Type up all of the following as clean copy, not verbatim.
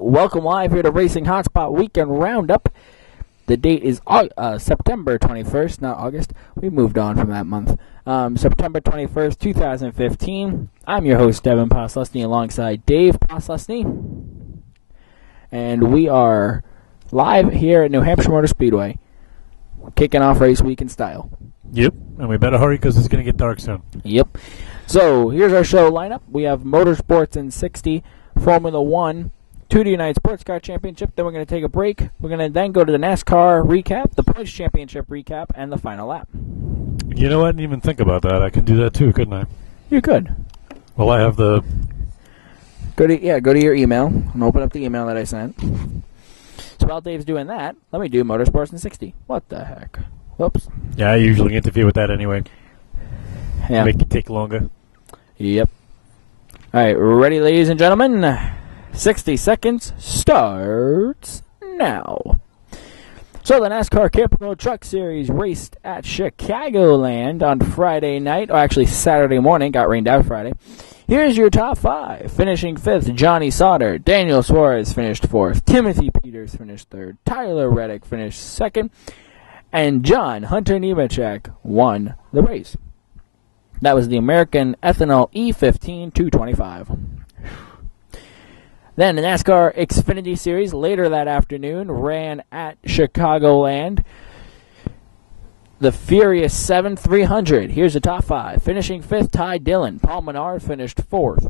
Welcome live here to Racing Hotspot Weekend Roundup. The date is September 21st, not August. We moved on from that month. September 21st, 2015. I'm your host, Devin Poslusny, alongside Dave Poslusny. And we are live here at New Hampshire Motor Speedway, kicking off race week in style. Yep, and we better hurry because it's going to get dark soon. Yep. So, here's our show lineup. We have Motorsports in 60, Formula 1, 2D United Sports Car Championship. Then we're going to take a break. We're going to then go to the NASCAR recap, the Points Championship recap, and the final lap. You know what? I didn't even think about that. I could do that too, couldn't I? You could. Well, I have the... Go to your email and open up the email that I sent. So while Dave's doing that, let me do Motorsports in 60. What the heck? Whoops. Yeah, I usually interfere with that anyway. Yeah. Make it take longer. Yep. All right, ready, ladies and gentlemen? 60 seconds starts now. So the NASCAR Capital Truck Series raced at Chicagoland on Friday night, or actually Saturday morning, got rained out Friday. Here's your top five. Finishing fifth, Johnny Sauter. Daniel Suarez finished fourth. Timothy Peters finished third. Tyler Reddick finished second. And John Hunter Nemechek won the race. That was the American Ethanol E15 225. Then the NASCAR Xfinity Series later that afternoon ran at Chicagoland. The Furious 7 300. Here's the top five. Finishing fifth, Ty Dillon. Paul Menard finished fourth.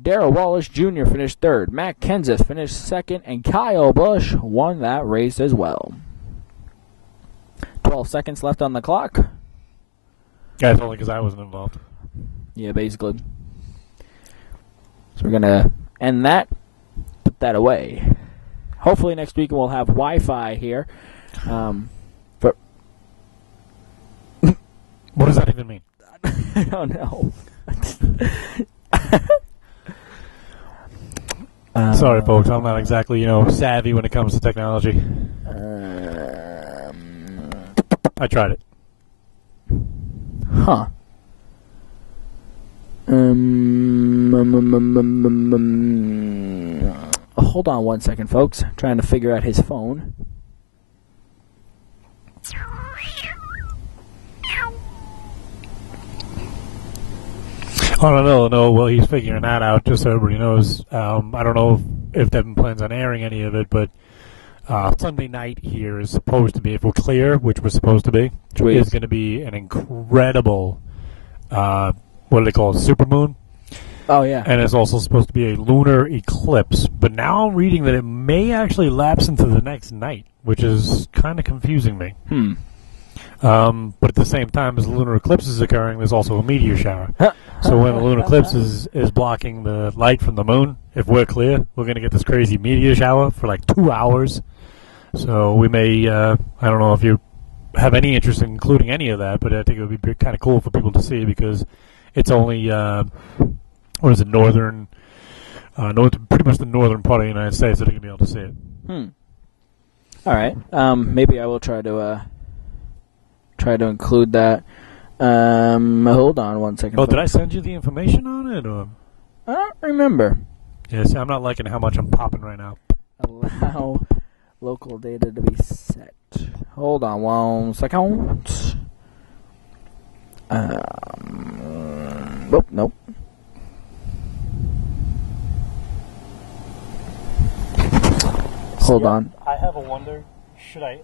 Darrell Wallace Jr. finished third. Matt Kenseth finished second. And Kyle Busch won that race as well. 12 seconds left on the clock. Yeah, it's only because I wasn't involved. Yeah, basically. So we're going to end that. Put that away. Hopefully next week we'll have Wi-Fi here. But what does that even mean? I don't know. Sorry, folks. I'm not exactly, savvy when it comes to technology. I tried it. Huh. Hold on one second, folks. I'm trying to figure out his phone. Oh, no. Well, he's figuring that out, just so everybody knows. I don't know if Devin plans on airing any of it, but Sunday night here is supposed to be, if we're clear, which we're supposed to be, is going to be an incredible, what do they call it, supermoon? Oh, yeah. And it's also supposed to be a lunar eclipse. But now I'm reading that it may actually lapse into the next night, which is kind of confusing me. But at the same time as the lunar eclipse is occurring, there's also a meteor shower. So when the lunar eclipse is blocking the light from the moon, if we're clear, we're going to get this crazy meteor shower for like 2 hours. So we may, I don't know if you have any interest in including any of that, but I think it would be kind of cool for people to see because it's only, northern, pretty much the northern part of the United States that are going to be able to see it. All right. Maybe I will try to include that. Hold on one second. Oh, did I send you the information on it? Or? I don't remember. Yeah, see, I'm not liking how much I'm popping right now. Allow local data to be set. Hold on one second. Nope. Hold on. I have a wonder. Should I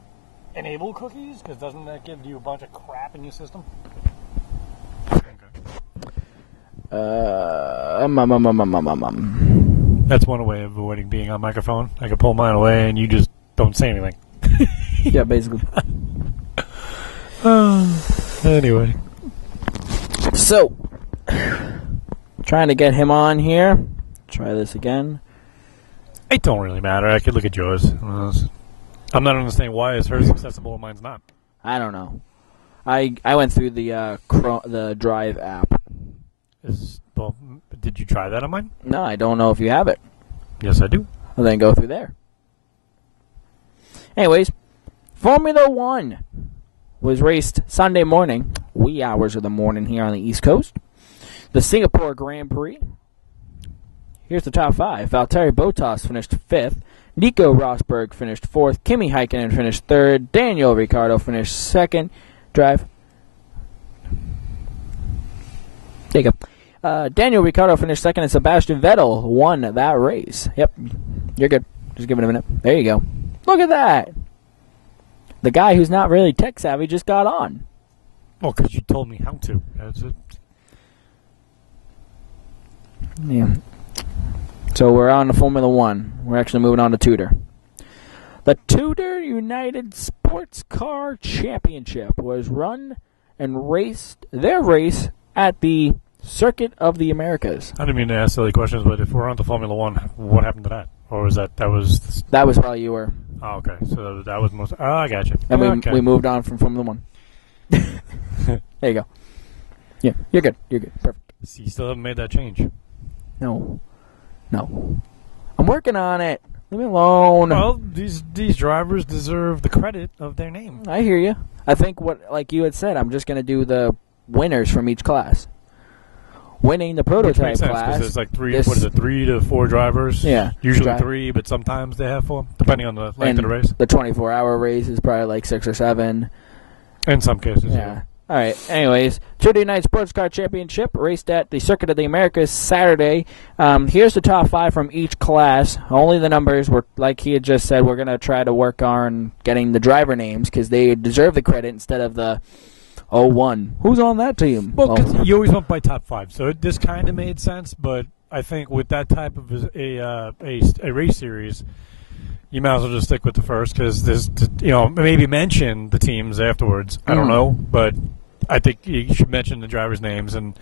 enable cookies? Because doesn't that give you a bunch of crap in your system? That's one way of avoiding being on microphone. I can pull mine away and you just don't say anything. Yeah, basically. Anyway. So, trying to get him on here. Try this again. It don't really matter. I could look at yours. I'm not understanding why is hers accessible and mine's not. I don't know. I went through the Drive app. Did you try that on mine? No, I don't know if you have it. Yes, I do. Well, then go through there. Anyways, Formula 1 was raced Sunday morning, wee hours of the morning here on the East Coast. The Singapore Grand Prix. Here's the top 5. Valtteri Bottas finished 5th. Nico Rosberg finished 4th. Kimi Häkkinen finished 3rd. Daniel Ricciardo finished 2nd. Drive. There you go. Daniel Ricciardo finished 2nd, and Sebastian Vettel won that race. Yep. You're good. Just give it a minute. There you go. Look at that. The guy who's not really tech savvy just got on. Well, because you told me how to. That's it. Yeah. So we're on to Formula One. We're actually moving on to Tudor. The Tudor United Sports Car Championship was run and raced their race at the Circuit of the Americas. I didn't mean to ask silly questions, but if we're on to Formula One, what happened to that? Or was that was... That was while you were... Oh, okay. So that was most... Oh, I got you. And we moved on from Formula One. There you go. Yeah, you're good. You're good. Perfect. So you still haven't made that change? No. I'm working on it. Leave me alone. Well, these drivers deserve the credit of their name. I hear you. I think like you had said, I'm just going to do the winners from each class. Winning the prototype Which makes sense, class. Because there's 3 to 4 drivers? Yeah. Usually 3, but sometimes they have 4, depending on the length of the race. The 24-hour race is probably like 6 or 7. In some cases, yeah. All right. Anyways, Tudor United Sports Car Championship raced at the Circuit of the Americas Saturday. Here's the top 5 from each class. Only the numbers were, like he had just said, we're going to try to work on getting the driver names because they deserve the credit instead of the 01. Who's on that team? Well, because you always went by top 5, so this kind of made sense. But I think with that type of a race series, you might as well just stick with the first because there's, maybe mention the teams afterwards. I don't know, but I think you should mention the drivers' names. And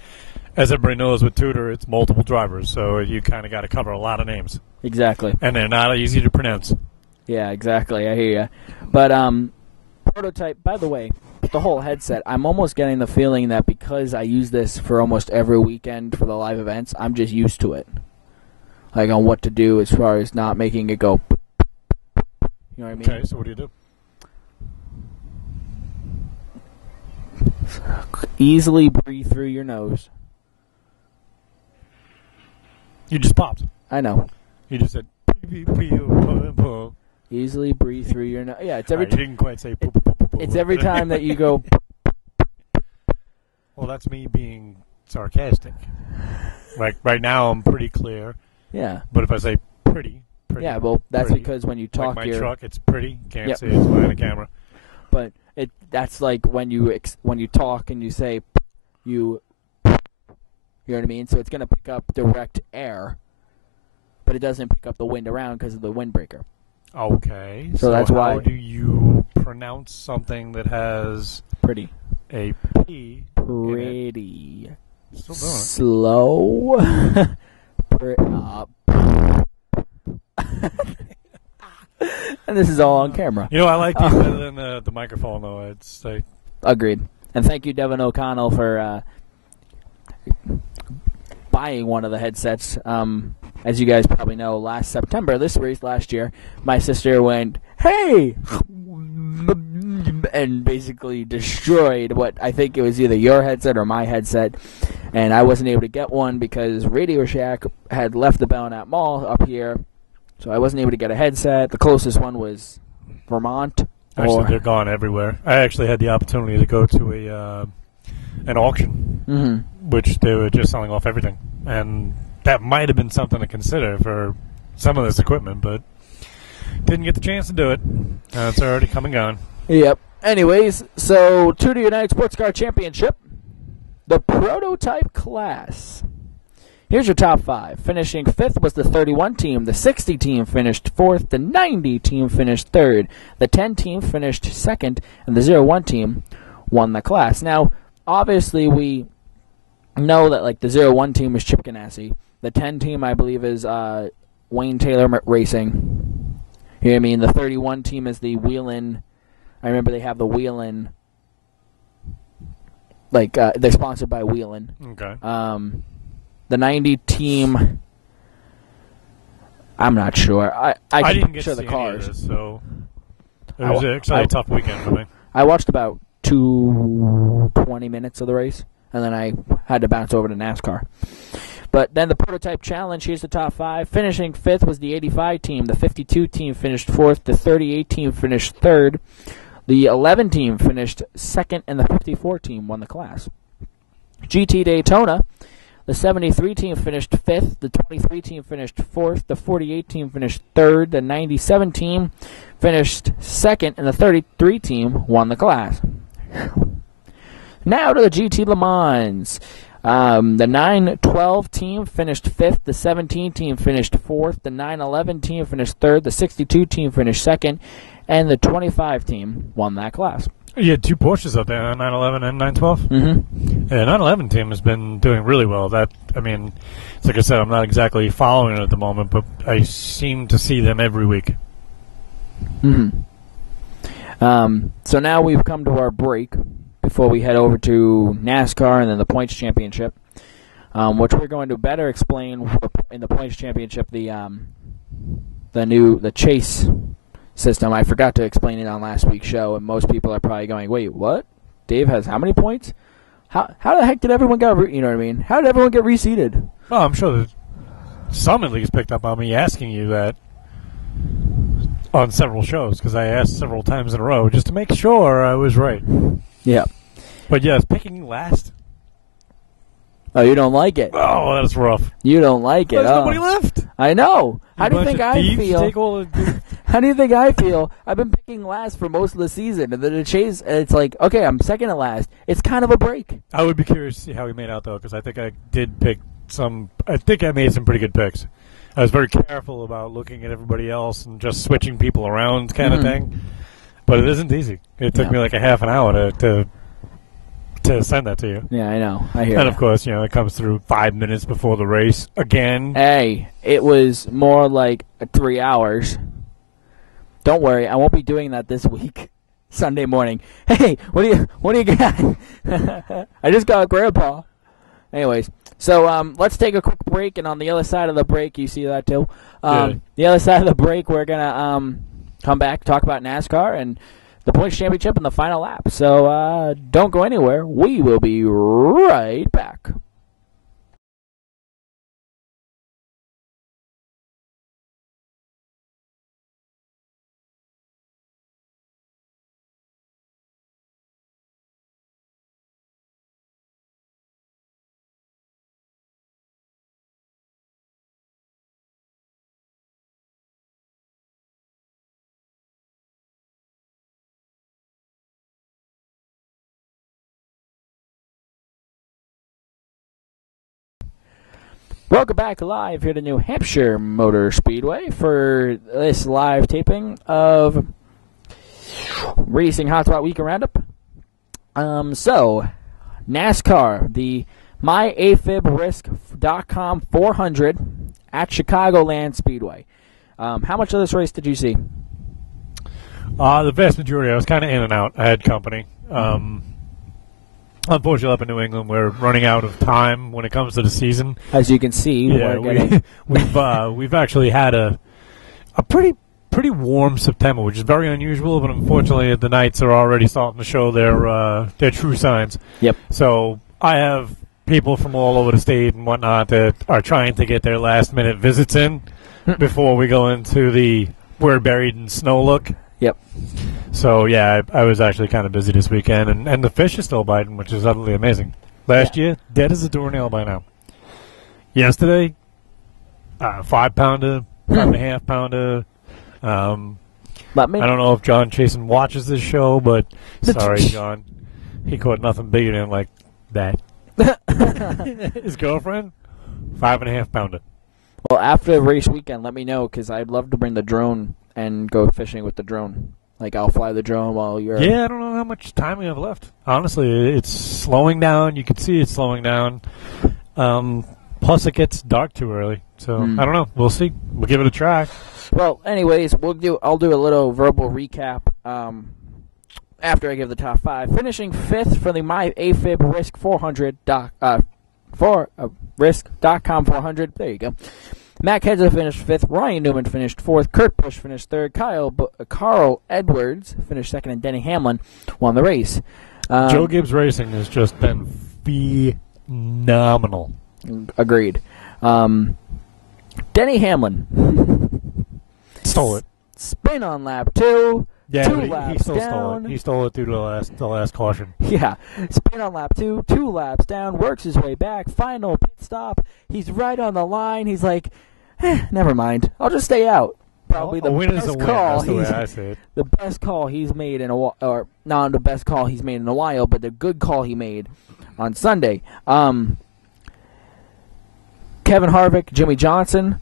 as everybody knows with Tudor, it's multiple drivers, so you kind of got to cover a lot of names. Exactly. And they're not easy to pronounce. Yeah, exactly. I hear you. But prototype, by the way, with the whole headset, I'm almost getting the feeling that because I use this for almost every weekend for the live events, I'm just used to it. Like on what to do as far as not making it go. You know what I mean? Okay, so what do you do? Easily breathe through your nose. You just popped. I know. You just said... Easily breathe through your nose. Yeah, it's every You didn't quite say... It's every time that you go... Well, that's me being sarcastic. Like, right now, I'm pretty clear. Yeah. But if I say pretty... Yeah, well, that's pretty, because when you talk... Like my truck, it's pretty. Can't see it. It's behind the camera. But that's like when you talk and you say... You know what I mean? So it's going to pick up direct air, but it doesn't pick up the wind around because of the windbreaker. Okay. So that's why. How do you pronounce something that has pretty a P? Pretty. Still doing it. Slow. And this is all on camera. I like these better than the microphone, though. I'd say. Agreed. And thank you, Devin O'Connell, for buying one of the headsets. As you guys probably know, last September, this race last year, my sister went, "Hey!" and basically destroyed what I think it was either your headset or my headset. And I wasn't able to get one because Radio Shack had left the Belknap Mall up here, so I wasn't able to get a headset. The closest one was Vermont. Actually, they're gone everywhere. I actually had the opportunity to go to an auction, which they were just selling off everything. And that might have been something to consider for some of this equipment, but didn't get the chance to do it. It's already come and gone. Yep. Anyways, so Tudor United Sports Car Championship, the prototype class. Here's your top 5. Finishing 5th was the 31 team. The 60 team finished 4th. The 90 team finished 3rd. The 10 team finished 2nd. And the 01 team won the class. Now, obviously, we know that like the 01 team is Chip Ganassi. The 10 team, I believe, is Wayne Taylor Racing. You know what I mean? The 31 team is the Wheelin. I remember they have the Wheelin. Like, they're sponsored by Wheelin. Okay. The 90 team, I'm not sure. I didn't get sure to the see any cars. of this, so it was actually a tough weekend for me. I watched about 20 minutes of the race, and then I had to bounce over to NASCAR. But then the Prototype Challenge, here's the top 5. Finishing 5th was the 85 team. The 52 team finished 4th. The 38 team finished 3rd. The 11 team finished 2nd, and the 54 team won the class. GT Daytona, the 73 team finished 5th. The 23 team finished 4th. The 48 team finished 3rd. The 97 team finished 2nd, and the 33 team won the class. Now to the GT Le Mans. The 9-12 team finished 5th. The 17 team finished 4th. The 9-11 team finished 3rd. The 62 team finished 2nd. And the 25 team won that class. You had 2 Porsches out there, 911 and 912. Mm-hmm. Yeah, 911 team has been doing really well. Like I said, I'm not exactly following it at the moment, but I seem to see them every week. Mm-hmm. So now we've come to our break before we head over to NASCAR and then the Points Championship, which we're going to better explain in the Points Championship, the chase system. I forgot to explain it on last week's show, and most people are probably going, wait, what? Dave has how many points? How the heck did everyone get, you know what I mean? How did everyone get reseeded? Well, I'm sure that some at least picked up on me asking you that on several shows, because I asked several times in a row just to make sure I was right. Yeah. But yes, picking last. Oh, you don't like it? Oh, that's rough. You don't like it? There's nobody left. I know. How do you think I feel? How do you think I feel? I've been picking last for most of the season, and then the chase, it's like, okay, I'm second to last. It's kind of a break. I would be curious to see how he made out, though, because I think I did pick some. I think I made some pretty good picks. I was very careful about looking at everybody else and just switching people around kind of thing. But it isn't easy. It took me like a half an hour to send that to you. Yeah, I know. I hear And, of course, it comes through 5 minutes before the race again. Hey, it was more like 3 hours. Don't worry, I won't be doing that this week. Sunday morning. Hey, what do you got? I just got Grandpa. Anyways, so let's take a quick break, and on the other side of the break, you see that too? The other side of the break, we're going to come back, talk about NASCAR and the Points Championship and the final lap. So don't go anywhere. We will be right back. Welcome back live here to New Hampshire Motor Speedway for this live taping of Racing Hotspot Weekend Roundup. So, NASCAR, the myafibrisc.com 400 at Chicagoland Speedway. How much of this race did you see? The vast majority. I was kind of in and out. I had company. Unfortunately, up in New England, we're running out of time when it comes to the season. As you can see, we've actually had a pretty warm September, which is very unusual. But unfortunately, the nights are already starting to show their true signs. Yep. So I have people from all over the state and whatnot that are trying to get their last-minute visits in before we go into the we're buried in snow look. Yep. So, yeah, I was actually kind of busy this weekend, and the fish is still biting, which is utterly amazing. Last year, dead as a doornail by now. Yesterday, 5-pounder, 5.5-pounder. I don't know if John Chasen watches this show, but sorry, John. He caught nothing bigger than, like, that. His girlfriend, 5.5-pounder. Well, after race weekend, let me know, because I'd love to bring the drone and go fishing with the drone. Like, I'll fly the drone while you're... Yeah, I don't know how much time we have left. Honestly, it's slowing down. You can see it's slowing down. Plus, it gets dark too early. So, I don't know. We'll see. We'll give it a try. Well, anyways, I'll do a little verbal recap after I give the top 5. Finishing 5th for the MyAFib Risk 400 Risk.com 400. There you go. Matt Kedza finished 5th. Ryan Newman finished 4th. Kurt Busch finished 3rd. Carl Edwards finished 2nd. And Denny Hamlin won the race. Joe Gibbs Racing has just been phenomenal. Agreed. Denny Hamlin. Stole it. Spin on lap 2. Yeah, two but laps he still down. stole it. He stole it due to the last caution. Yeah. Spin on lap 2. 2 laps down. Works his way back. Final pit stop. He's right on the line. He's like, never mind. I'll just stay out. Probably the best call. That's the way I say it. The best call he's made in a while, or not the best call he's made in a while, but the good call he made on Sunday. Kevin Harvick, Jimmy Johnson.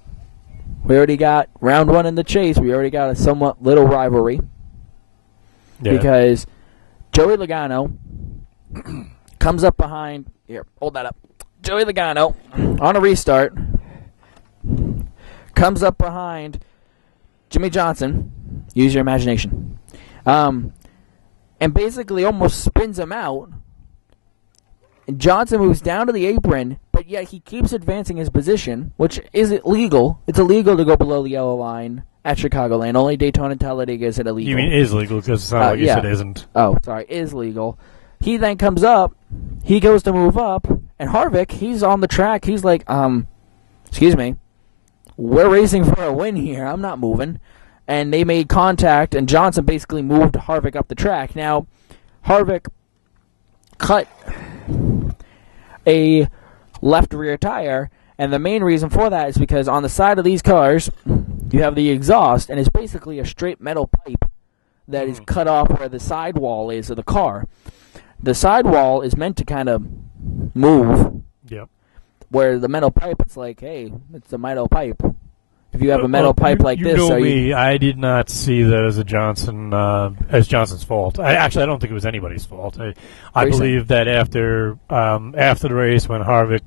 We already got round 1 in the chase. We already got a somewhat little rivalry. Yeah. Because Joey Logano comes up behind. Here, hold that up. Joey Logano, on a restart, comes up behind Jimmy Johnson. Use your imagination. And basically almost spins him out. And Johnson moves down to the apron, but yet he keeps advancing his position, which is illegal. It's illegal to go below the yellow line at Chicagoland. Only Daytona and Talladega is it illegal. You mean is legal, because it's not like you said it isn't. Oh, sorry, is legal. He then comes up, he goes to move up, and Harvick, he's on the track. He's like, excuse me, we're racing for a win here. I'm not moving. And they made contact, and Johnson basically moved Harvick up the track. Now, Harvick cut a left rear tire, and the main reason for that is because on the side of these cars, you have the exhaust, and it's basically a straight metal pipe that is cut off where the sidewall is of the car. The sidewall is meant to kind of move. Yep. Where the metal pipe, it's like, hey, it's a metal pipe. If you have a metal pipe like this, know me, I did not see that as Johnson's fault. I don't think it was anybody's fault. I believe that after the race, when Harvick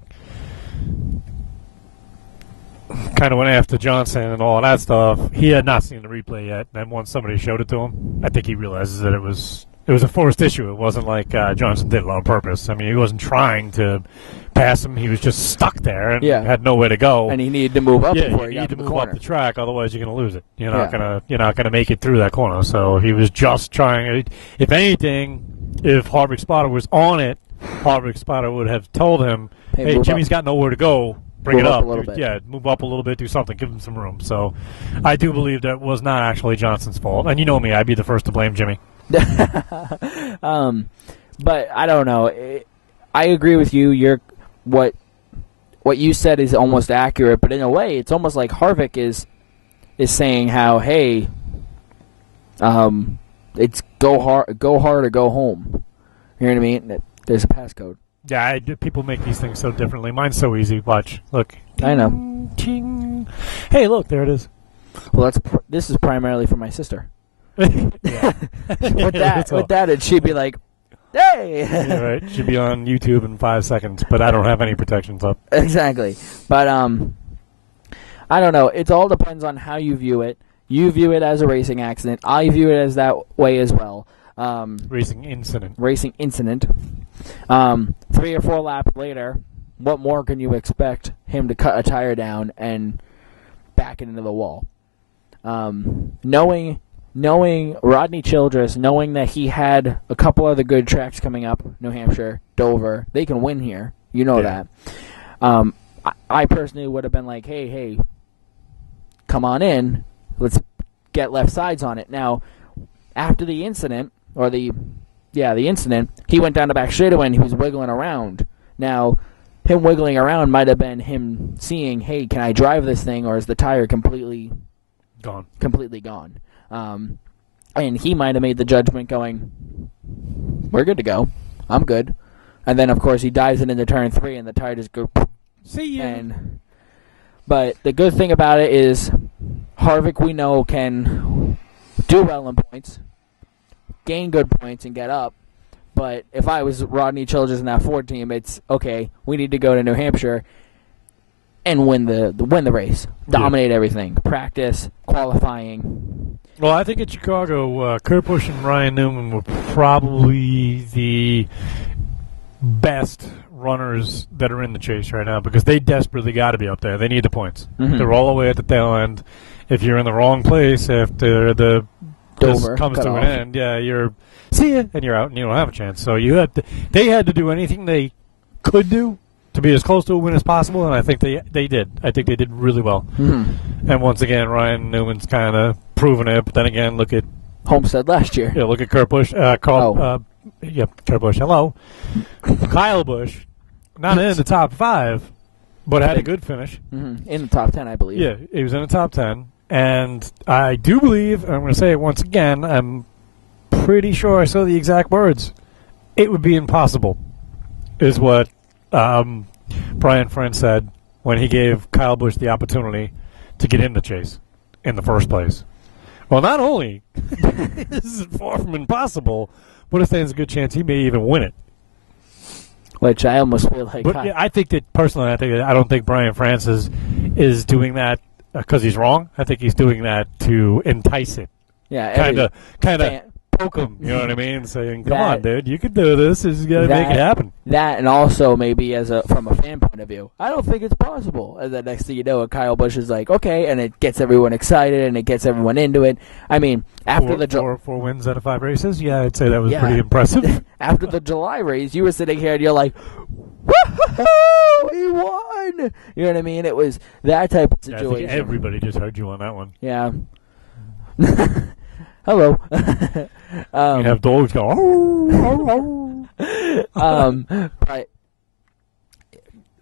kind of went after Johnson and all that stuff, he had not seen the replay yet. And once somebody showed it to him, I think he realizes that it was a forced issue. It wasn't like Johnson did it on purpose. I mean, he wasn't trying to pass him. He was just stuck there and had nowhere to go. And he needed to move up before he got need to to the move corner. up the track, otherwise you're going to lose it. You're not gonna make it through that corner. So he was just trying. If anything, if Harvick Spotter was on it, Harvick Spotter would have told him, "Hey, Jimmy's got nowhere to go. Bring it up. Move up a little bit. Do something. Give him some room." So I do believe that was not actually Johnson's fault. And you know me, I'd be the first to blame Jimmy. But I don't know. I agree with you. What you said is almost accurate, but in a way, it's almost like Harvick is saying how, hey, it's go hard or go home. You know what I mean? There's a passcode. Yeah, people make these things so differently. Mine's so easy. Watch, look. I know. Ting. Hey, look, there it is. Well, this is primarily for my sister. With that, she'd be like, hey! Yeah, right. She'd be on YouTube in 5 seconds, but I don't have any protections up. Exactly. But, I don't know. It all depends on how you view it. You view it as a racing accident. I view it as that way as well. Racing incident. 3 or 4 laps later, what more can you expect him to cut a tire down and back it into the wall? Knowing Rodney Childress, knowing that he had a couple other good tracks coming up, New Hampshire, Dover, they can win here. You know that. I personally would have been like, hey, come on in. Let's get left sides on it. Now, after the incident, the incident, he went down the back straightaway and he was wiggling around. Now, him wiggling around might have been him seeing, hey, can I drive this thing, or is the tire completely gone? And he might have made the judgment going, we're good to go. I'm good. And then, of course, he dives it into turn 3 and the tire just goes, see ya. But the good thing about it is Harvick, we know, can do well in points, gain good points, and get up. But if I was Rodney Childress in that Ford team, it's, okay, we need to go to New Hampshire and win the race. Dominate everything. Practice, qualifying. Well, I think at Chicago, Kurt Busch and Ryan Newman were probably the best runners that are in the chase right now, because they desperately got to be up there. They need the points. Mm-hmm. They're all the way at the tail end. If you're in the wrong place after the Dover comes to an end, you're see ya, and you're out, and you don't have a chance. So they had to do anything they could do to be as close to a win as possible, and I think they did. I think they did really well. Mm-hmm. And once again, Ryan Newman's kind of proven it. But then again, look at Homestead last year. Yeah, look at Kurt Busch. Kurt Busch. Hello, Kyle Busch. Not in the top 5, but had a good finish. Mm-hmm. In the top 10, I believe. Yeah, he was in the top 10. And I do believe, and I'm going to say it once again, I'm pretty sure I saw the exact words. It would be impossible, is what Brian Friend said when he gave Kyle Busch the opportunity to get in the chase in the first place. Well, not only is it far from impossible, but it stands a good chance he may even win it. Which I almost feel like. But I think that personally, I don't think Brian Francis is doing that because he's wrong. I think he's doing that to entice it. Yeah, kind of poke him. You know what I mean? Saying, "Come on, dude, you can do this. You got to make it happen." That, and also maybe from a fan point of view, I don't think it's possible. And then next thing you know, Kyle Busch is like, "Okay," and it gets everyone excited and it gets everyone into it. I mean, after four wins out of 5 races, yeah, I'd say that was pretty impressive. After the July race, you were sitting here and you're like, "Woohoo! He won!" You know what I mean? It was that type of situation. I think everybody just heard you on that one. Yeah. Hello. You have dogs go. But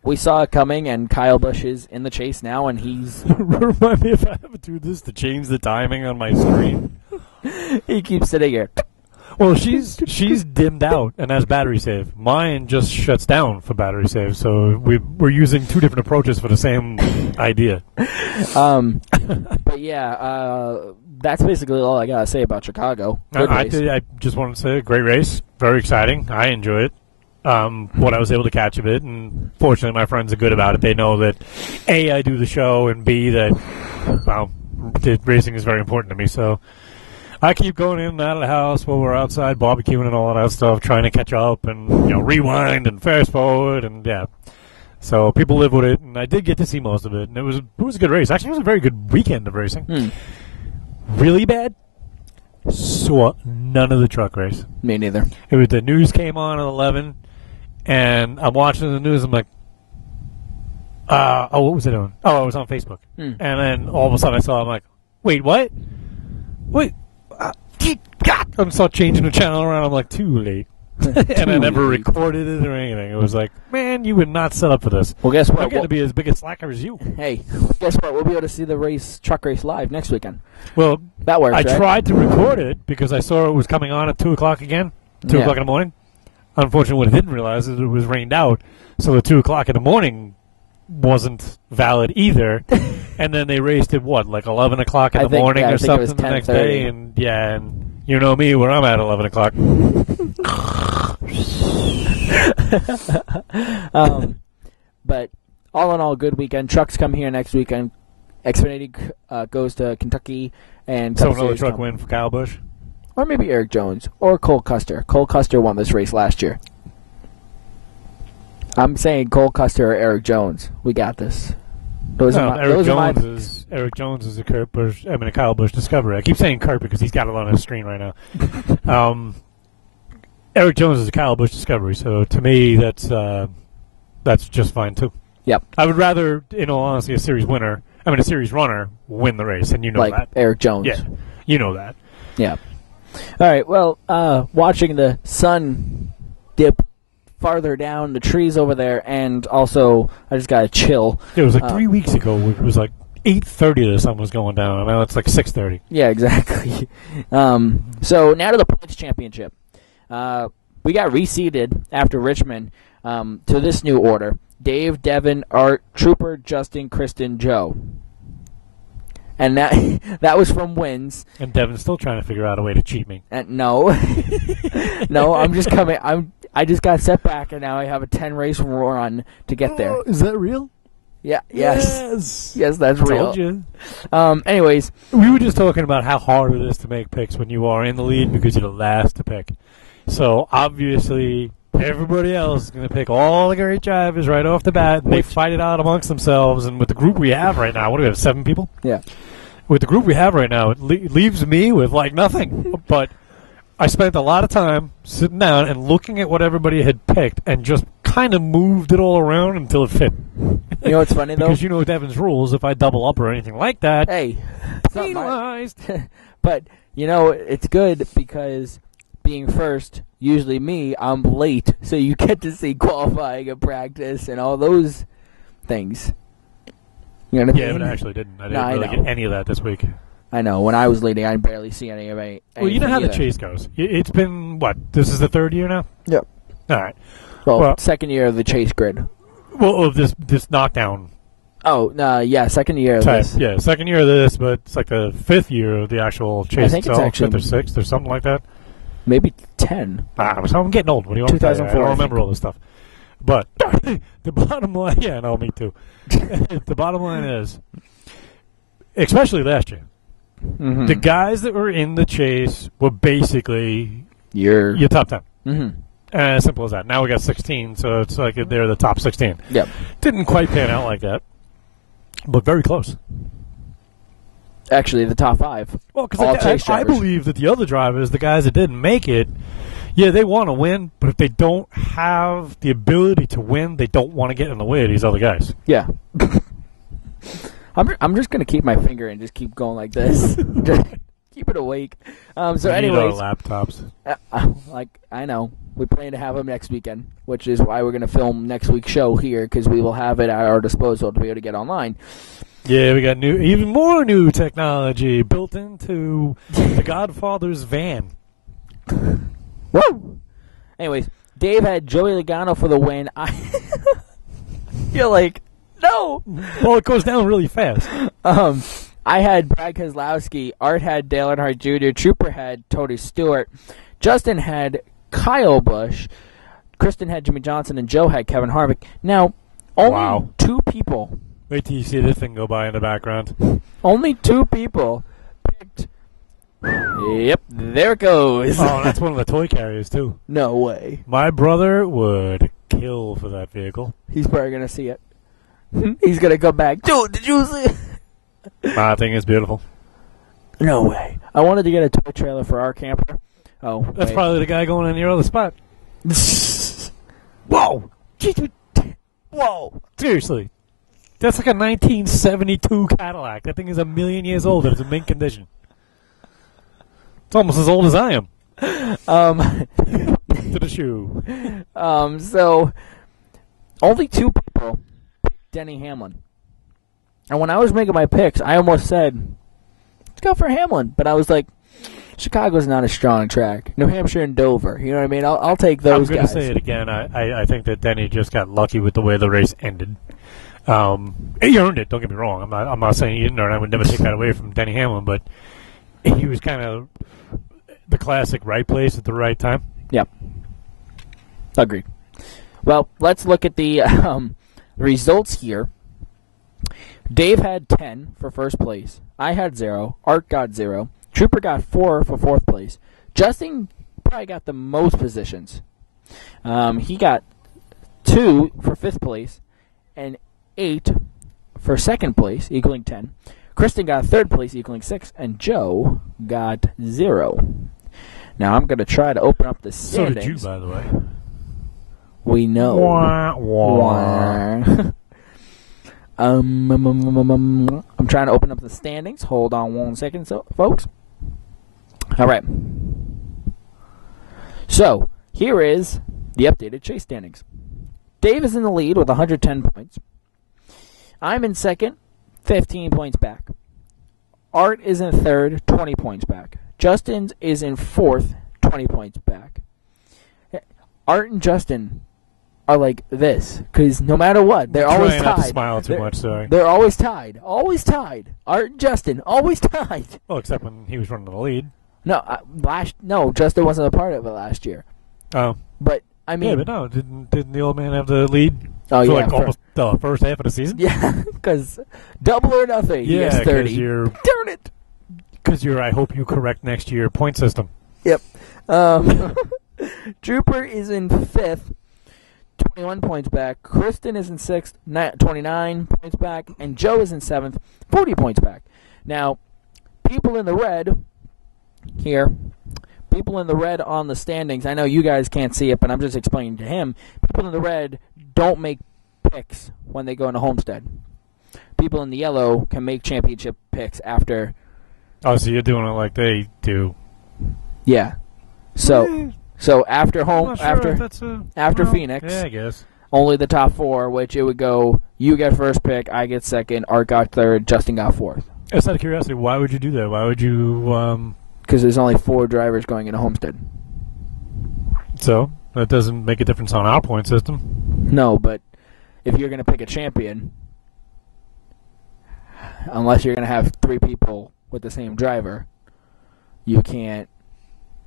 we saw it coming, and Kyle Busch is in the chase now, and he's. Remind me if I have to do this to change the timing on my screen. He keeps sitting here. Well, she's dimmed out, and that's battery save. Mine just shuts down for battery save, so we're using 2 different approaches for the same idea. But yeah, that's basically all I gotta say about Chicago. I just wanted to say, great race, very exciting. I enjoy it. What I was able to catch of it, and fortunately my friends are good about it. They know that A, I do the show, and B, that the racing is very important to me. So I keep going in and out of the house while we're outside barbecuing and all of that stuff, trying to catch up and rewind and fast forward, and yeah. So people live with it, and I did get to see most of it, and it was a good race. Actually, it was a very good weekend of racing. Really bad? Saw none of the truck race. Me neither. It was the news came on at 11, and I'm watching the news. I'm like, what was I doing? Oh, I was on Facebook, and then all of a sudden I saw. I'm like, wait, what? Wait, I'm start changing the channel around. I'm like, too late. And I never recorded it or anything. It was like, man, you were not set up for this. Well, guess what? I'm going to be as big a slacker as you. Hey, guess what? We'll be able to see the truck race live next weekend. Well, that works. I tried to record it because I saw it was coming on at 2 o'clock again, 2 o'clock in the morning. Unfortunately, what I didn't realize is it was rained out, so the 2 o'clock in the morning wasn't valid either. And then they raced at like 11 o'clock in the morning or something the next day. And you know me, where I'm at 11 o'clock. But all in all, good weekend. Trucks come here next weekend. Xfinity goes to Kentucky, and so another truck win for Kyle Busch, or maybe Eric Jones or Cole Custer. Cole Custer won this race last year. I'm saying Cole Custer or Eric Jones. We got this. Eric Jones is a Kyle Busch discovery. I keep saying Kurt because he's got it on his screen right now. Eric Jones is a Kyle Busch discovery, so to me that's just fine too. Yep. I would rather, in all honesty, a series runner win the race, and you know like that. Eric Jones. Yeah, you know that. Yeah. All right. Well, watching the sun dip farther down, the trees over there, and also I just got to chill. It was like 3 weeks ago. It was like 8:30 the sun was going down, and now it's like 6:30. Yeah, exactly. So now to the points championship. We got reseeded after Richmond to this new order. Dave, Devin, Art, Trooper, Justin, Kristen, Joe. And that was from wins. And Devin's still trying to figure out a way to cheat me. No. No, I'm just coming. I just got set back, and now I have a 10-race run to get there. Is that real? Yeah. Yes, that's real. Told you. Anyways. We were just talking about how hard it is to make picks when you are in the lead because you're the last to pick. So, obviously, everybody else is going to pick all the great drivers right off the bat, and they fight it out amongst themselves. And with the group we have right now, what do we have, 7 people? Yeah. With the group we have right now, it leaves me with, like, nothing. But I spent a lot of time sitting down and looking at what everybody had picked and just kind of moved it all around until it fit. You know what's funny, though? Because you know Devin's rules, if I double up or anything like that, hey, penalized. But, it's good because being first, usually me, I'm late. So you get to see qualifying and practice and all those things. You know what I mean? Yeah, but I actually didn't. I didn't really get any of that this week. I know. When I was leading, I barely see any of it. Well, you know how the chase goes. It's been, what, this is the third year now? Yep. All right. Well, second year of the chase grid. Well, of this knockdown. Oh, yeah, second year of this. Yeah, second year of this, but it's like the 5th year of the actual chase I think itself, it's actually 5th or 6th or something like that. Maybe 10. So I'm getting old. What do you want to say? I 2004. don't remember all this stuff. But the bottom line, yeah, no, me too. The bottom line is, especially last year, the guys that were in the chase were basically your top 10. Mm-hmm. As simple as that. Now we got 16, so it's like they're the top 16. Yep. Didn't quite pan out like that, but very close. Actually, the top 5. Well, because I believe that the other drivers, the guys that didn't make it, yeah, they want to win, but if they don't have the ability to win, they don't want to get in the way of these other guys. Yeah. I'm just going to keep my finger and just keep going like this. Just keep it awake. So anyways. Our laptops. I know. We plan to have them next weekend, which is why we're going to film next week's show here, because we will have it at our disposal to be able to get online. Yeah, we got even more new technology built into the Godfather's van. Woo! Anyways, Dave had Joey Logano for the win. You're like, no! Well, it goes down really fast. I had Brad Keselowski. Art had Dale Earnhardt Jr. Trooper had Tony Stewart. Justin had Kyle Busch. Kristen had Jimmy Johnson. And Joe had Kevin Harvick. Now, only 2 people. Wait till you see this thing go by in the background. Only 2 people picked. Yep, there it goes. Oh, that's one of the toy carriers, too. No way. My brother would kill for that vehicle. He's probably going to see it. He's going to come back. Dude, did you see it? That thing is beautiful. No way. I wanted to get a toy trailer for our camper. Oh, that's probably the guy going in your other spot. Whoa. Whoa. Seriously. That's like a 1972 Cadillac. That thing is 1,000,000 years old and it's in mint condition. It's almost as old as I am. To the shoe. So, only 2 people picked Denny Hamlin. And when I was making my picks, I almost said, let's go for Hamlin. But I was like, Chicago's not a strong track. New Hampshire and Dover. You know what I mean? I'll take those guys. I'm going to say it again. I think that Denny just got lucky with the way the race ended. He earned it, don't get me wrong. I'm not saying he didn't earn it. I would never take that away from Denny Hamlin. But he was kind of the classic right place at the right time. Yep. Agreed. Well, let's look at the results here. Dave had 10 for first place. I had 0. Art got 0. Trooper got 4 for fourth place. Justin probably got the most positions. He got 2 for fifth place and 8 for second place, equaling 10. Kristen got third place, equaling 6. And Joe got 0. Now I'm going to try to open up the standings. So did you, by the way. We know. Wah, wah. I'm trying to open up the standings. Hold on 1 second, folks. All right. So, here is the updated chase standings. Dave is in the lead with 110 points. I'm in second, 15 points back. Art is in third, 20 points back. Justin is in fourth, 20 points back. Art and Justin are like this, because no matter what, they're always tied. Not to smile too much, sorry. They're always tied. Always tied. Art and Justin, always tied. Well, except when he was running the lead. No, Justin wasn't a part of it last year. Oh. But, I mean... Yeah, but no, didn't the old man have the lead for like almost the first half of the season? Yeah, because double or nothing, he gets 30. Darn it! Because I hope you correct next year point system. Yep. Trooper is in fifth, 21 points back. Kristen is in sixth, 29 points back. And Joe is in seventh, 40 points back. Now, people in the red here, people in the red on the standings, I know you guys can't see it, but I'm just explaining to him, people in the red don't make picks when they go into Homestead. People in the yellow can make championship picks after. Oh, so you're doing it like they do. Yeah. So after Phoenix, yeah, I guess. only the top 4, which it would go, you get first pick, I get second, Art got third, Justin got fourth. Just out of curiosity, why would you do that? Why would you... Because there's only 4 drivers going into Homestead. So, that doesn't make a difference on our point system. No, but if you're going to pick a champion, unless you're going to have 3 people with the same driver, you can't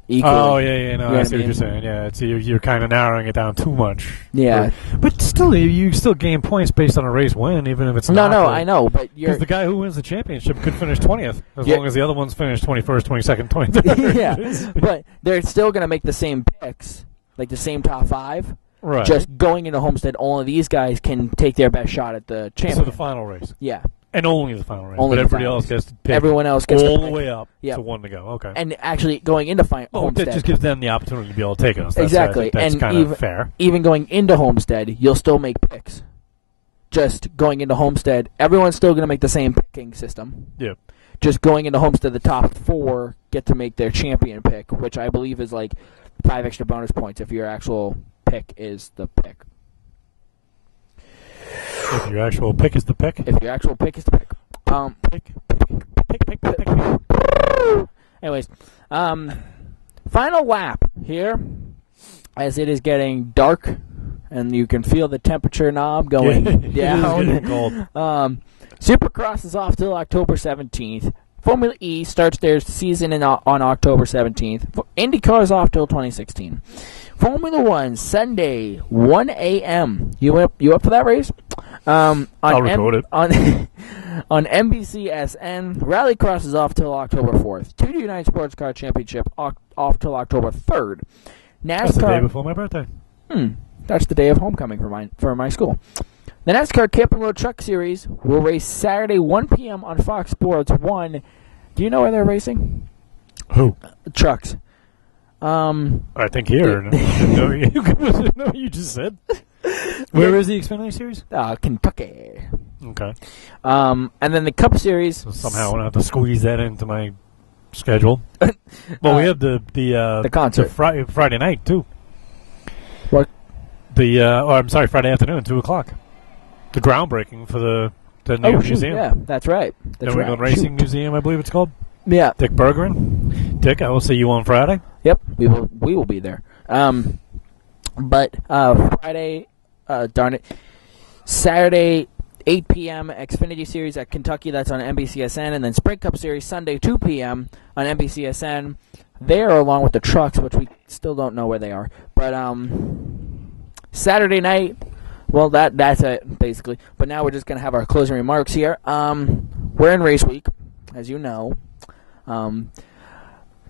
equal. Oh, yeah, no, I see what you're saying. Yeah, it's, you're kind of narrowing it down too much. Yeah. But still, you still gain points based on a race win, even if it's not. No, I know, but because the guy who wins the championship could finish 20th, as long as the other ones finish 21st, 22nd, 23rd. Yeah, but they're still going to make the same picks, like the same top 5. Right. Just going into Homestead, only these guys can take their best shot at the champion. So the final race. Yeah. And only the final race. Only but the everybody final else race. gets to pick. Everyone else gets all to the pick. way up Yep. to 1 to go. Okay. And actually, going into Homestead. That just gives them the opportunity to be able to take us. That's, Exactly. that's and kind of fair. Even going into Homestead, you'll still make picks. Just going into Homestead, everyone's still going to make the same picking system. Yeah. Just going into Homestead, the top 4 get to make their champion pick, which I believe is like 5 extra bonus points if your actual pick is the pick. If your actual pick is the pick? If your actual pick is the pick. Pick. Anyways, final lap here, as it is getting dark, and you can feel the temperature knob going down. It's getting cold. Supercross is off till October 17th. Formula E starts their season on October 17th. IndyCar is off till 2016. Formula 1, Sunday, 1 a.m. You up for that race? I'll record it. On NBCSN, Rallycross is off till October 4th. 2 United Sports Car Championship off till October 3rd. NASCAR. That's the day before my birthday. That's the day of homecoming for my school. The NASCAR Camp and Road Truck Series will race Saturday, 1 p.m. on Fox Sports 1. Do you know where they're racing? Who? Trucks. I think here. No, you just said. Where is the Xfinity Series? Kentucky. Okay. And then the Cup Series. So somehow I'm going to have to squeeze that into my schedule. Well, we have the concert. The Friday night, too. What? I'm sorry, Friday afternoon, 2 o'clock. The groundbreaking for the new museum. Yeah, that's right. New England Racing Museum, I believe it's called. Yeah. Dick Bergeron. Dick, I will see you on Friday. Yep, we will be there. But Friday, darn it, Saturday, 8 p.m. Xfinity Series at Kentucky. That's on NBCSN, and then Sprint Cup Series Sunday, 2 p.m. on NBCSN. They are along with the trucks, which we still don't know where they are. But Saturday night, well, that's it basically. But now we're just gonna have our closing remarks here. We're in race week, as you know.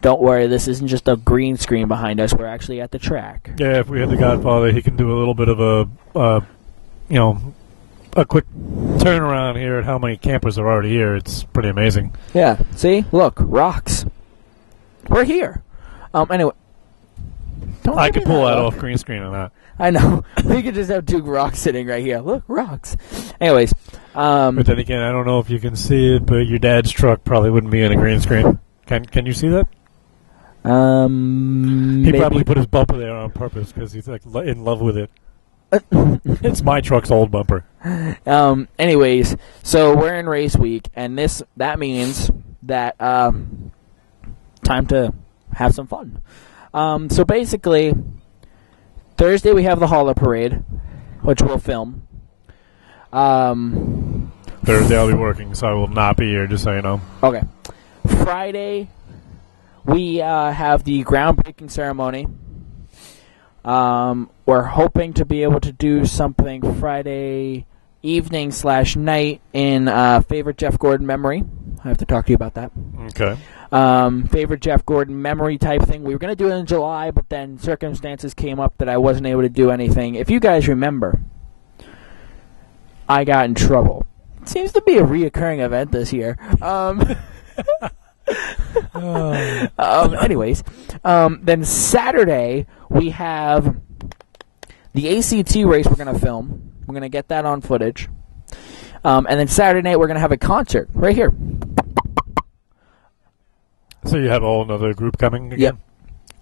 Don't worry, this isn't just a green screen behind us. We're actually at the track. Yeah, if we had the Godfather, he can do a little bit of a quick turnaround here at how many campers are already here. It's pretty amazing. Yeah, see? Look, rocks. We're here. Anyway. I could pull that off green screen on that. I know. We could just have 2 rocks sitting right here. Look, rocks. Anyways. But then again, I don't know if you can see it, but your dad's truck probably wouldn't be in a green screen. Can you see that? He probably put his bumper there on purpose because he's like in love with it. It's my truck's old bumper. Anyways, so we're in race week, and that means that time to have some fun. So basically, Thursday we have the Hauler Parade, which we'll film. Thursday I'll be working, so I will not be here, just so you know. Okay. Friday, we have the groundbreaking ceremony. We're hoping to be able to do something Friday evening / night in favorite Jeff Gordon memory. I have to talk to you about that. Okay. Favorite Jeff Gordon memory type thing. We were going to do it in July, but then circumstances came up that I wasn't able to do anything. If you guys remember, I got in trouble. It seems to be a reoccurring event this year. Anyways, then Saturday we have the ACT race we're going to film. We're going to get that on footage. And then Saturday night we're going to have a concert right here. So you have a whole another group coming again?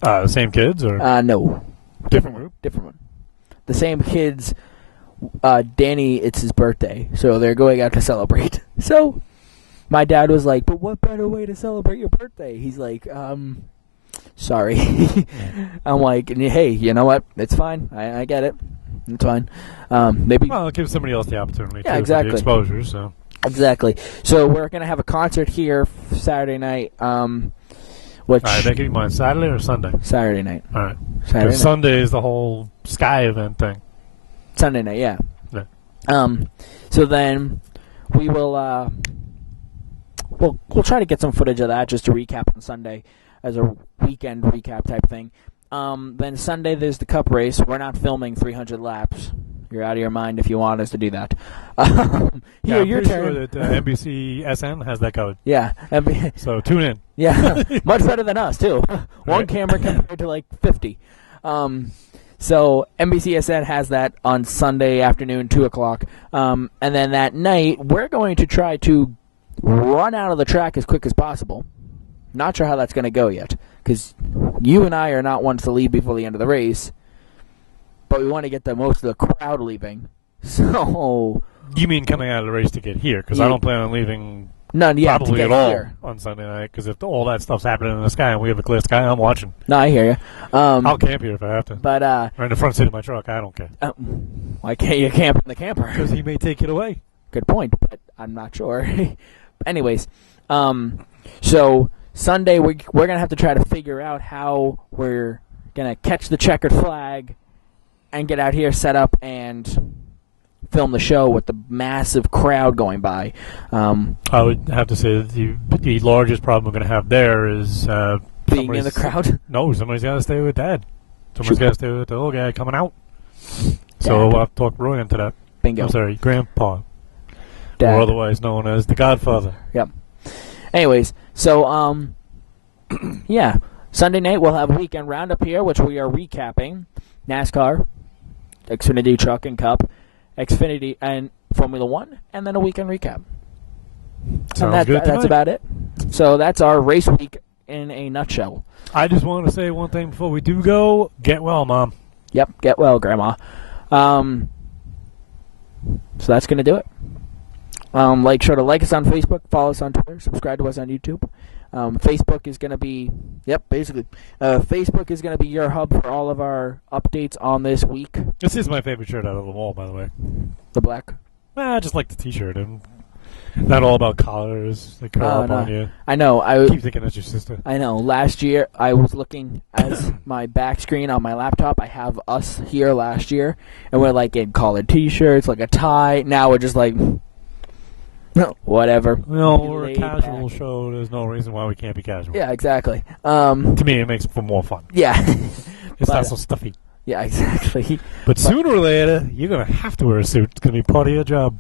Yep. Same kids or? No. Different group? Different one. The same kids. Danny, it's his birthday, so they're going out to celebrate. So my dad was like, but what better way to celebrate your birthday? He's like, sorry. I'm like, hey, you know what? It's fine. I get it. It's fine. Maybe. Well, it gives somebody else the opportunity too, exactly. For the exposure, so. Exactly. So we're going to have a concert here Saturday night. Which all right, make it mine. Saturday or Sunday? Saturday night. All right. Saturday night. Sunday is the whole Sky event thing. Sunday night, yeah. So then we will we'll try to get some footage of that just to recap on Sunday as a weekend recap type thing. Then Sunday there's the Cup race. We're not filming 300 laps. You're out of your mind if you want us to do that. Yeah, I'm pretty sure that NBC SN has that covered. Yeah. So tune in. Yeah, much better than us, too. One camera compared to, like, 50. So NBCSN has that on Sunday afternoon, 2 o'clock. And then that night, we're going to try to run out of the track as quick as possible. Not sure how that's going to go yet, because you and I are not ones to leave before the end of the race. But we want to get the most of the crowd leaving. So you mean coming out of the race to get here? Because I don't plan on leaving probably at all on Sunday night. Because if all that stuff's happening in the sky and we have a clear sky, I'm watching. No, I hear you. I'll camp here if I have to. But right in the front seat of my truck, I don't care. Why can't you camp in the camper? Because he may take it away. Good point, but I'm not sure. Anyways, so Sunday we're gonna have to try to figure out how we're gonna catch the checkered flag and get out here, set up, and film the show with the massive crowd going by. I would have to say that the largest problem we're going to have there is being in the crowd. No, somebody's got to stay with Dad. Somebody's got to stay with the little guy coming out. Dad. So we'll have to talk Roy into that. Bingo. I'm sorry, Grandpa. Dad. Or otherwise known as the Godfather. Yep. Anyways, so, yeah. Sunday night we'll have a weekend roundup here, which we are recapping. NASCAR, Xfinity Truck and Cup, Xfinity and Formula One, and then a weekend recap. Sounds good. That's about it. So that's our race week in a nutshell. I just want to say one thing before we do go. Get well, Mom. Yep, get well, Grandma. So that's going to do it. Sure to like us on Facebook, follow us on Twitter, subscribe to us on YouTube. Facebook is going to be, basically. Facebook is going to be your hub for all of our updates on this week. This is my favorite shirt out of them all, by the way. The black? I just like the T-shirt. And not all about collars. They curl up on you. I know. I keep thinking that's your sister. I know. Last year, I was looking as my back screen on my laptop. I have us here last year, and we're like in collared T-shirts, like a tie. Now we're just like... whatever. No, we're a casual show. There's no reason why we can't be casual. Yeah, exactly. To me, it makes it for more fun. Yeah. It's not so stuffy. Yeah, exactly. But sooner or later, you're going to have to wear a suit. It's going to be part of your job.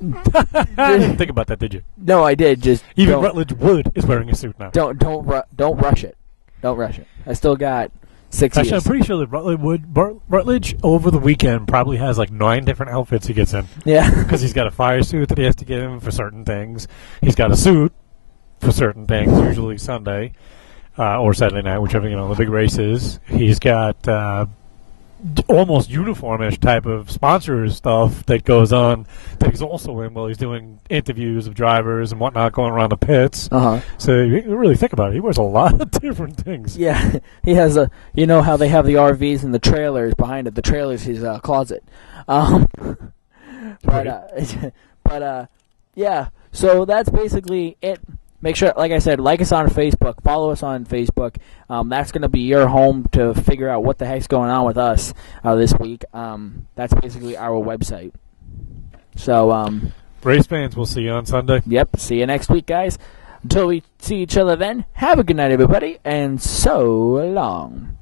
Didn't think about that, did you? No, I did. Just even Rutledge Wood is wearing a suit now. Don't rush it. Don't rush it. I still got 6 years. Actually, I'm pretty sure that Rutledge over the weekend probably has like 9 different outfits he gets in. Yeah. Because he's got a fire suit that he has to get in for certain things. He's got a suit for certain things, usually Sunday or Saturday night, whichever the big race is. He's got almost uniformish type of sponsor stuff that goes on that he's also in while he's doing interviews of drivers and whatnot going around the pits. So you really think about it, he wears a lot of different things. Yeah, he has how they have the RVs and the trailers behind it. The trailer's his closet. Yeah, so that's basically it. Make sure, like I said, like us on Facebook, follow us on Facebook. That's going to be your home to figure out what the heck's going on with us this week. That's basically our website. So, race fans, we'll see you on Sunday. Yep, see you next week, guys. Until we see each other then, have a good night, everybody, and so long.